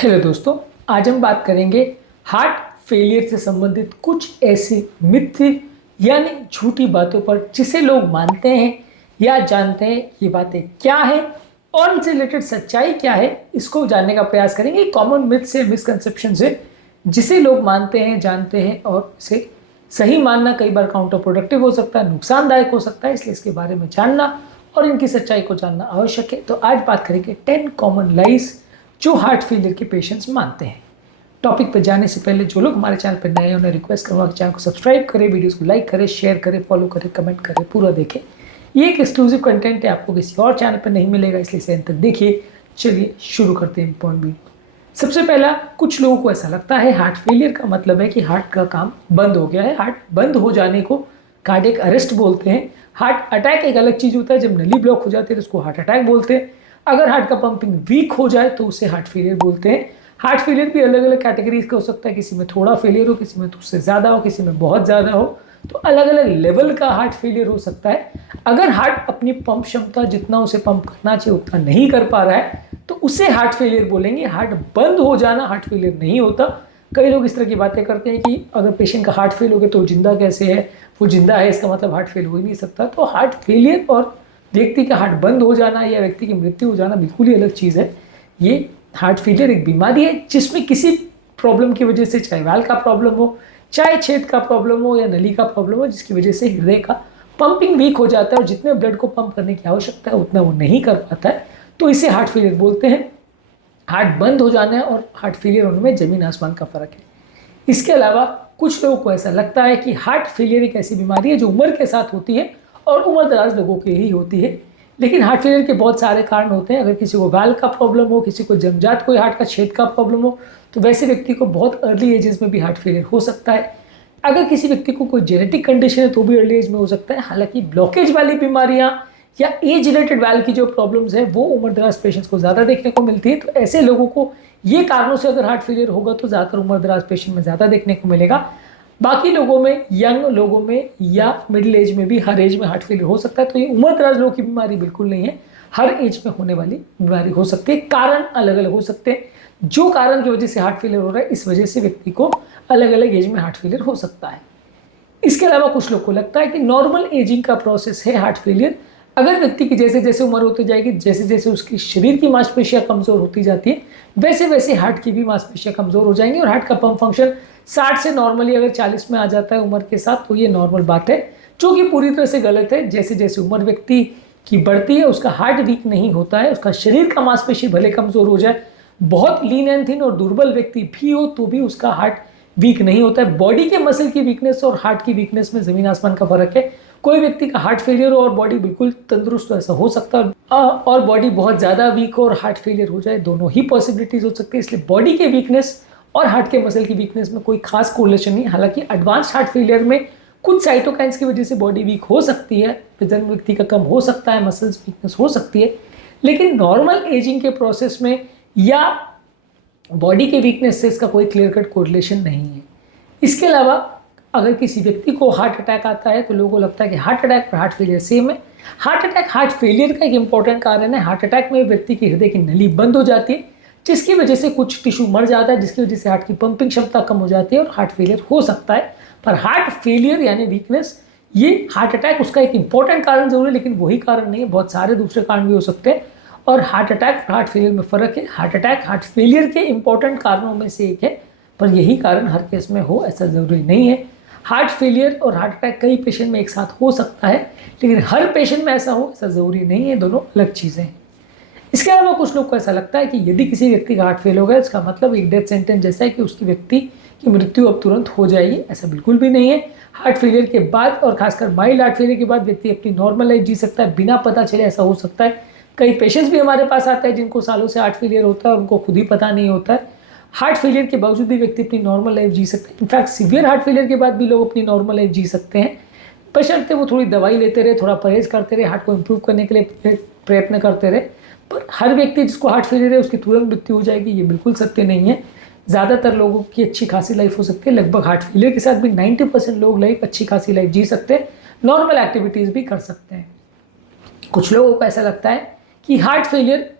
Hello दोस्तों, आज हम बात करेंगे हार्ट फेलियर से संबंधित कुछ ऐसी मिथ्य यानी झूठी बातों पर जिसे लोग मानते हैं या जानते हैं ये बातें क्या है और उनसे रिलेटेड सच्चाई क्या है, इसको जानने का प्रयास करेंगे। कॉमन मिथ्स से मिसकंसेप्शन से जिसे लोग मानते हैं, जानते हैं और इसे सही मानना कई बार काउंटर प्रोडक्टिव हो सकता है, नुकसानदायक हो सकता है, इसलिए इसके बारे में जानना और इनकी सच्चाई को जानना आवश्यक है। तो आज बात करेंगे 10 कॉमन लाइज जो हार्ट फेलियर के पेशेंट्स मानते हैं। टॉपिक पर जाने से पहले जो लोग हमारे चैनल पर नए हैं उन्हें रिक्वेस्ट करूँगा कि चैनल को सब्सक्राइब करें, वीडियोस को लाइक करें, शेयर करें, फॉलो करें, कमेंट करें, पूरा देखें। ये एक एक्सक्लूसिव कंटेंट है, आपको किसी और चैनल पर नहीं मिलेगा, इसलिए इसे अंत तक देखिए। चलिए शुरू करते हैं इंपॉर्टेंट वीडियो। सबसे पहला, कुछ लोगों को ऐसा लगता है हार्ट फेलियर का मतलब है कि हार्ट का काम बंद हो गया है। हार्ट बंद हो जाने को कार्डियक अरेस्ट बोलते हैं। हार्ट अटैक एक अलग चीज़ होता है, जब नली ब्लॉक हो जाती है तो उसको हार्ट अटैक बोलते हैं। अगर हार्ट का पंपिंग वीक हो जाए तो उसे हार्ट फेलियर बोलते हैं। हार्ट फेलियर भी अलग अलग कैटेगरीज का हो सकता है, किसी में थोड़ा फेलियर हो, किसी में उससे ज़्यादा हो, किसी में बहुत ज़्यादा हो, तो अलग अलग लेवल का हार्ट फेलियर हो सकता है। अगर हार्ट अपनी पंप क्षमता जितना उसे पंप करना चाहिए उतना नहीं कर पा रहा है तो उसे हार्ट फेलियर बोलेंगे। हार्ट बंद हो जाना हार्ट फेलियर नहीं होता। कई लोग इस तरह की बातें करते हैं कि अगर पेशेंट का हार्ट फेल हो गया तो जिंदा कैसे है, वो जिंदा है इसका मतलब हार्ट फेल हो ही नहीं सकता। तो हार्ट फेलियर और व्यक्ति का हार्ट बंद हो जाना या व्यक्ति की मृत्यु हो जाना बिल्कुल ही अलग चीज़ है। ये हार्ट फेलियर एक बीमारी है जिसमें किसी प्रॉब्लम की वजह से, चाहे वाल्व का प्रॉब्लम हो, चाहे छेद का प्रॉब्लम हो या नली का प्रॉब्लम हो, जिसकी वजह से हृदय का पंपिंग वीक हो जाता है और जितने ब्लड को पंप करने की आवश्यकता है उतना वो नहीं कर पाता है, तो इसे हार्ट फेलियर बोलते हैं। हार्ट बंद हो जाना है और हार्ट फेलियर होने में ज़मीन आसमान का फ़र्क है। इसके अलावा कुछ लोगों को ऐसा लगता है कि हार्ट फेलियर एक ऐसी बीमारी है जो उम्र के साथ होती है और उम्र दराज लोगों की ही होती है। लेकिन हार्ट फेलियर के बहुत सारे कारण होते हैं। अगर किसी को वाल्व का प्रॉब्लम हो, किसी को जन्मजात कोई हार्ट का छेद का प्रॉब्लम हो, तो वैसे व्यक्ति को बहुत अर्ली एजेस में भी हार्ट फेलियर हो सकता है। अगर किसी व्यक्ति को कोई जेनेटिक कंडीशन है तो भी अर्ली एज में हो सकता है। हालांकि ब्लॉकेज वाली बीमारियां या एज रिलेटेड वाल्व की जो प्रॉब्लम्स है वो उम्र दराज पेशेंट्स को ज़्यादा देखने को मिलती है। तो ऐसे लोगों को ये कारणों से अगर हार्ट फेलियर होगा तो ज़्यादातर उम्र दराज पेशेंट में ज़्यादा देखने को मिलेगा। बाकी लोगों में, यंग लोगों में या मिडिल एज में भी, हर एज में हार्ट फेलियर हो सकता है। तो ये उम्र दराज लोगों की बीमारी बिल्कुल नहीं है, हर एज में होने वाली बीमारी हो सकती है। कारण अलग अलग हो सकते हैं। जो कारण की वजह से हार्ट फेलियर हो रहा है इस वजह से व्यक्ति को अलग अलग एज में हार्ट फेलियर हो सकता है। इसके अलावा कुछ लोग को लगता है कि नॉर्मल एजिंग का प्रोसेस है हार्ट फेलियर। अगर व्यक्ति की जैसे जैसे उम्र होती जाएगी, जैसे जैसे उसकी शरीर की मांसपेशियां कमजोर होती जाती है, वैसे वैसे हार्ट की भी मांसपेशियां कमजोर हो जाएंगी और हार्ट का पंप फंक्शन 60 से नॉर्मली अगर 40 में आ जाता है उम्र के साथ तो ये नॉर्मल बात है, जो कि पूरी तरह से गलत है। जैसे जैसे उम्र व्यक्ति की बढ़ती है उसका हार्ट वीक नहीं होता है, उसका शरीर का मांसपेशी भले कमजोर हो जाए, बहुत लीन एंड थिन और दुर्बल व्यक्ति भी हो तो भी उसका हार्ट वीक नहीं होता है। बॉडी के मसल की वीकनेस और हार्ट की वीकनेस में जमीन आसमान का फर्क है। कोई व्यक्ति का हार्ट फेलियर हो और बॉडी बिल्कुल तंदुरुस्त, तो ऐसा हो सकता है, और बॉडी बहुत ज़्यादा वीक हो और हार्ट फेलियर हो जाए, दोनों ही पॉसिबिलिटीज हो सकती है। इसलिए बॉडी के वीकनेस और हार्ट के मसल की वीकनेस में कोई खास कोरिलेशन नहीं। हालांकि एडवांस हार्ट फेलियर में कुछ साइटोकाइंस की वजह से बॉडी वीक हो सकती है, वजन व्यक्ति का कम हो सकता है, मसल्स वीकनेस हो सकती है, लेकिन नॉर्मल एजिंग के प्रोसेस में या बॉडी के वीकनेस से इसका कोई क्लियर कट कोरिलेशन नहीं है। इसके अलावा अगर किसी व्यक्ति को हार्ट अटैक आता है तो लोगों को लगता है कि हार्ट अटैक और हार्ट फेलियर सेम है। हार्ट अटैक हार्ट फेलियर का एक इंपॉर्टेंट कारण है। हार्ट अटैक में व्यक्ति की हृदय की नली बंद हो जाती है, जिसकी वजह से कुछ टिश्यू मर जाता है, जिसकी वजह से हार्ट की पंपिंग क्षमता कम हो जाती है और हार्ट फेलियर हो सकता है। पर हार्ट फेलियर यानी वीकनेस, ये हार्ट अटैक उसका एक इंपॉर्टेंट कारण जरूर है, लेकिन वही कारण नहीं है, बहुत सारे दूसरे कारण भी हो सकते हैं। और हार्ट अटैक और हार्ट फेलियर में फ़र्क है। हार्ट अटैक हार्ट फेलियर के इंपॉर्टेंट कारणों में से एक है, पर यही कारण हर केस में हो ऐसा ज़रूरी नहीं है। हार्ट फेलियर और हार्ट अटैक कई पेशेंट में एक साथ हो सकता है, लेकिन हर पेशेंट में ऐसा हो ऐसा ज़रूरी नहीं है, दोनों अलग चीज़ें हैं। इसके अलावा कुछ लोग को ऐसा लगता है कि यदि किसी व्यक्ति का हार्ट फेल हो गया इसका मतलब एक डेथ सेंटेंस जैसा है कि उसकी व्यक्ति की मृत्यु अब तुरंत हो जाएगी। ऐसा बिल्कुल भी नहीं है। हार्ट फेलियर के बाद और खासकर माइल्ड हार्ट फेलियर के बाद व्यक्ति अपनी नॉर्मल लाइफ जी सकता है, बिना पता चले ऐसा हो सकता है। कई पेशेंट्स भी हमारे पास आते हैं जिनको सालों से हार्ट फेलियर होता है और उनको खुद ही पता नहीं होता है। हार्ट फेलियर के बावजूद भी व्यक्ति अपनी नॉर्मल लाइफ जी सकते हैं। इनफैक्ट सीवियर हार्ट फेलियर के बाद भी लोग अपनी नॉर्मल लाइफ जी सकते हैं, बशर्ते वो थोड़ी दवाई लेते रहे, थोड़ा परहेज करते रहे, हार्ट को इम्प्रूव करने के लिए प्रयत्न करते रहे। पर हर व्यक्ति जिसको हार्ट फेलियर है उसकी तुरंत मृत्यु हो जाएगी, ये बिल्कुल सत्य नहीं है। ज़्यादातर लोगों की अच्छी खासी लाइफ हो सकती है। लगभग हार्ट फेलियर के साथ भी 90% लोग लाइफ अच्छी खासी लाइफ जी सकते हैं, नॉर्मल एक्टिविटीज़ भी कर सकते हैं। कुछ लोगों को ऐसा लगता है कि हार्ट फेलियर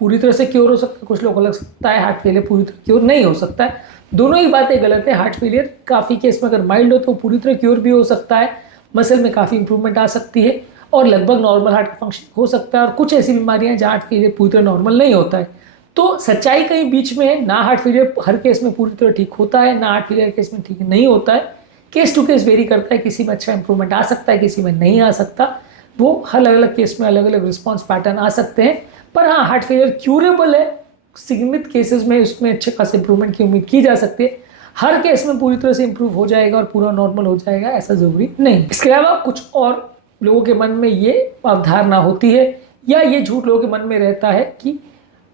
पूरी तरह से क्योर हो सकता है, कुछ लोगों को लग सकता है हार्ट फेलियर पूरी तरह क्योर नहीं हो सकता है। दोनों ही बातें गलत है। हार्ट फेलियर काफ़ी केस में अगर माइल्ड हो तो पूरी तरह क्योर भी हो सकता है, मसल में काफ़ी इंप्रूवमेंट आ सकती है और लगभग नॉर्मल हार्ट का फंक्शन हो सकता है। और कुछ ऐसी बीमारियां हैं जहाँ हार्ट फेलियर पूरी तरह नॉर्मल नहीं होता है। तो सच्चाई कहीं बीच में है, ना हार्ट फेलियर हर केस में पूरी तरह ठीक होता है, ना हार्ट फेलियर केस में ठीक नहीं होता है। केस टू केस वेरी करता है, किसी में अच्छा इंप्रूवमेंट आ सकता है, किसी में नहीं आ सकता। वो अलग अलग केस में अलग अलग रिस्पॉन्स पैटर्न आ सकते हैं। पर हाँ, हार्ट फेलियर क्यूरेबल है, सीमित केसेस में उसमें अच्छे खास इंप्रूवमेंट की उम्मीद की जा सकती है। हर केस में पूरी तरह से इंप्रूव हो जाएगा और पूरा नॉर्मल हो जाएगा ऐसा जरूरी नहीं। इसके अलावा कुछ और लोगों के मन में ये अवधारणा होती है या ये झूठ लोगों के मन में रहता है कि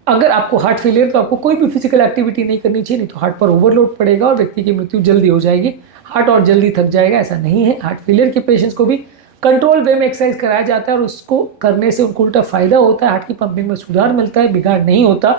अगर आपको हार्ट फेलियर तो आपको कोई भी फिजिकल एक्टिविटी नहीं करनी चाहिए, नहीं तो हार्ट पर ओवरलोड पड़ेगा और व्यक्ति की मृत्यु जल्दी हो जाएगी, हार्ट और जल्दी थक जाएगा। ऐसा नहीं है। हार्ट फेलियर के पेशेंट्स को भी कंट्रोल वे में एक्सरसाइज कराया जाता है और उसको करने से उनको उल्टा फायदा होता है, हार्ट की पंपिंग में सुधार मिलता है, बिगाड़ नहीं होता।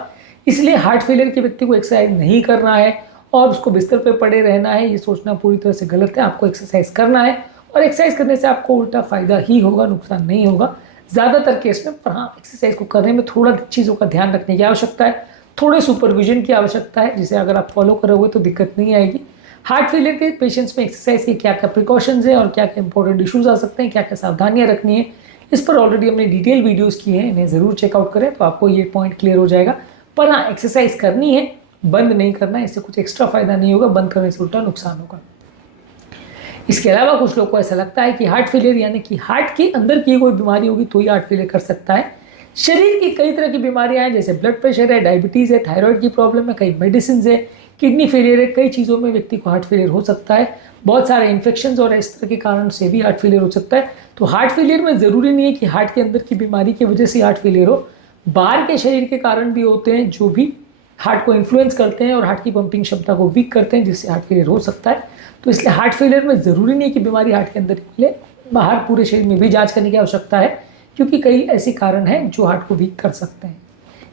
इसलिए हार्ट फेलियर के व्यक्ति को एक्सरसाइज नहीं करना है और उसको बिस्तर पर पड़े रहना है, ये सोचना पूरी तरह से गलत है। आपको एक्सरसाइज करना है और एक्सरसाइज करने से आपको उल्टा फायदा ही होगा, नुकसान नहीं होगा ज़्यादातर केस में। पर हाँ, एक्सरसाइज को करने में थोड़ा चीज़ों का ध्यान रखने की आवश्यकता है, थोड़े सुपरविजन की आवश्यकता है, जिसे अगर आप फॉलो करोगे तो दिक्कत नहीं आएगी। हार्ट फेलियर के पेशेंट्स में एक्सरसाइज के क्या क्या प्रिकॉशंस हैं और क्या क्या इंपॉर्टेंट इश्यूज आ सकते हैं, क्या क्या सावधानियां रखनी है, इस पर ऑलरेडी हमने डिटेल वीडियोस किए हैं, इन्हें ज़रूर चेकआउट करें तो आपको ये पॉइंट क्लियर हो जाएगा। पर हाँ, एक्सरसाइज करनी है, बंद नहीं करना है, इससे कुछ एक्स्ट्रा फायदा नहीं होगा, बंद करने से उल्टा नुकसान होगा। इसके अलावा कुछ लोग को ऐसा लगता है कि हार्ट फेलियर यानी कि हार्ट के अंदर की कोई बीमारी होगी तो ही हार्ट फेलियर कर सकता है। शरीर की कई तरह की बीमारियां हैं, जैसे ब्लड प्रेशर है, डायबिटीज़ है, थायराइड की प्रॉब्लम है, कई मेडिसिन है, किडनी फेलियर है, कई चीज़ों में व्यक्ति को हार्ट फेलियर हो सकता है। बहुत सारे इन्फेक्शन और इस तरह के कारण से भी हार्ट फेलियर हो सकता है। तो हार्ट फेलियर में ज़रूरी नहीं है कि हार्ट के अंदर की बीमारी की वजह से हार्ट फेलियर हो, बाहर के शरीर के कारण भी होते हैं जो भी हार्ट को इन्फ्लुएंस करते हैं और हार्ट की पंपिंग क्षमता को वीक करते हैं, जिससे हार्ट फेलियर हो सकता है। तो इसलिए हार्ट फेलियर में ज़रूरी नहीं कि बीमारी हार्ट के अंदर ही मिले, बाहर पूरे शरीर में भी जांच करने की आवश्यकता है, क्योंकि कई ऐसे कारण हैं जो हार्ट को वीक कर सकते हैं।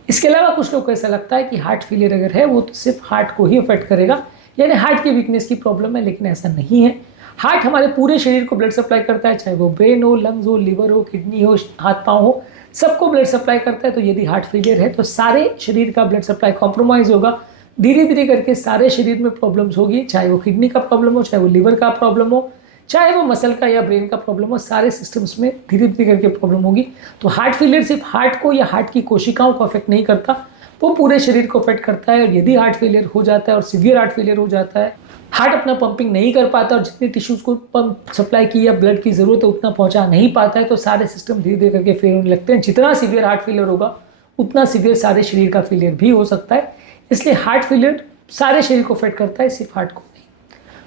इसके अलावा कुछ लोग को ऐसा लगता है कि हार्ट फेलियर अगर है वो तो सिर्फ हार्ट को ही अफेक्ट करेगा, यानी हार्ट की वीकनेस की प्रॉब्लम है, लेकिन ऐसा नहीं है। हार्ट हमारे पूरे शरीर को ब्लड सप्लाई करता है, चाहे वो ब्रेन हो, लंग्स हो, लिवर हो, किडनी हो, हाथ पाँव हो, सबको ब्लड सप्लाई करता है। तो यदि हार्ट फेलियर है तो सारे शरीर का ब्लड सप्लाई कॉम्प्रोमाइज़ होगा, धीरे धीरे करके सारे शरीर में प्रॉब्लम्स होगी, चाहे वो किडनी का प्रॉब्लम हो, चाहे वो लिवर का प्रॉब्लम हो, चाहे वो मसल का या ब्रेन का प्रॉब्लम हो, सारे सिस्टम्स में धीरे धीरे करके प्रॉब्लम होगी। तो हार्ट फेलियर सिर्फ हार्ट को या हार्ट की कोशिकाओं को अफेक्ट नहीं करता, वो पूरे शरीर को अफेक्ट करता है। और यदि हार्ट फेलियर हो जाता है और सीवियर हार्ट फेलियर हो जाता है, हार्ट अपना पंपिंग नहीं कर पाता और जितनी टिश्यूज़ को पंप सप्लाई की या ब्लड की ज़रूरत है उतना पहुंचा नहीं पाता है, तो सारे सिस्टम धीरे धीरे करके फेल होने लगते हैं। जितना सीवियर हार्ट फेलियर होगा उतना सीवियर सारे शरीर का फेलियर भी हो सकता है। इसलिए हार्ट फेलियर सारे शरीर को अफेक्ट करता है, सिर्फ हार्ट को नहीं।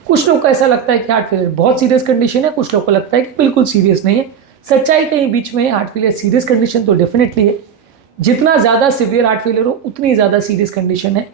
कुछ लोग को ऐसा लगता है कि हार्ट फेलियर बहुत सीरियस कंडीशन है, कुछ लोग को लगता है कि बिल्कुल सीरियस नहीं है। सच्चाई कहीं बीच में है। हार्ट फेलियर सीरियस कंडीशन तो डेफिनेटली है, जितना ज़्यादा सीवियर हार्ट फेलियर हो उतनी ज़्यादा सीरियस कंडीशन है।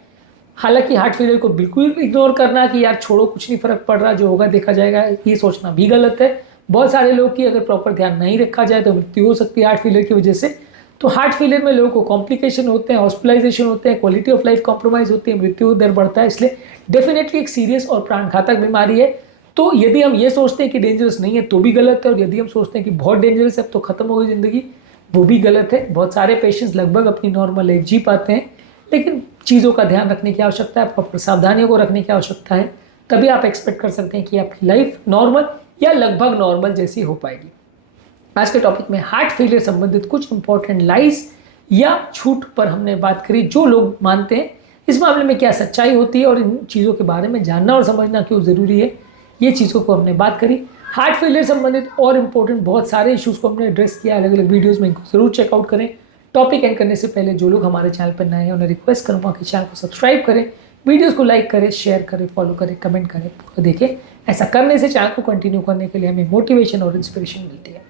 हालांकि हार्ट फेलियर को बिल्कुल इग्नोर करना कि यार छोड़ो कुछ नहीं फर्क पड़ रहा, जो होगा देखा जाएगा, ये सोचना भी गलत है। बहुत सारे लोग की अगर प्रॉपर ध्यान नहीं रखा जाए तो मृत्यु हो सकती है हार्ट फेलियर की वजह से। तो हार्ट फेलियर में लोगों को कॉम्प्लिकेशन होते हैं, हॉस्पिटलाइजेशन होते हैं, क्वालिटी ऑफ लाइफ कॉम्प्रोमाइज होती है, मृत्यु दर बढ़ता है। इसलिए डेफिनेटली एक सीरियस और प्राणघातक बीमारी है। तो यदि हम ये सोचते हैं कि डेंजरस नहीं है तो भी गलत है, और यदि हम सोचते हैं कि बहुत डेंजरस है अब तो खत्म हो गई जिंदगी, वो भी गलत है। बहुत सारे पेशेंट्स लगभग अपनी नॉर्मल लाइफ जी पाते हैं, लेकिन चीज़ों का ध्यान रखने की आवश्यकता है, प्रॉपर सावधानियों को रखने की आवश्यकता है, तभी आप एक्सपेक्ट कर सकते हैं कि आपकी लाइफ नॉर्मल या लगभग नॉर्मल जैसी हो पाएगी। आज के टॉपिक में हार्ट फेलियर संबंधित कुछ इंपॉर्टेंट लाइज या झूठ पर हमने बात करी, जो लोग मानते हैं इस मामले में क्या सच्चाई होती है और इन चीज़ों के बारे में जानना और समझना क्यों ज़रूरी है, ये चीज़ों को हमने बात करी। हार्ट फेलियर संबंधित और इम्पोर्टेंट बहुत सारे इश्यूज़ को हमने एड्रेस किया अलग अलग वीडियोज़ में, इनको ज़रूर चेकआउट करें। टॉपिक एंड करने से पहले जो लोग हमारे चैनल पर नए हैं उन्हें रिक्वेस्ट करूँगा कि चैनल को सब्सक्राइब करें, वीडियोज़ को लाइक करें, शेयर करें, फॉलो करें, कमेंट करें, पूरा देखें। ऐसा करने से चैनल को कंटिन्यू करने के लिए हमें मोटिवेशन और इंस्पिरेशन मिलती है।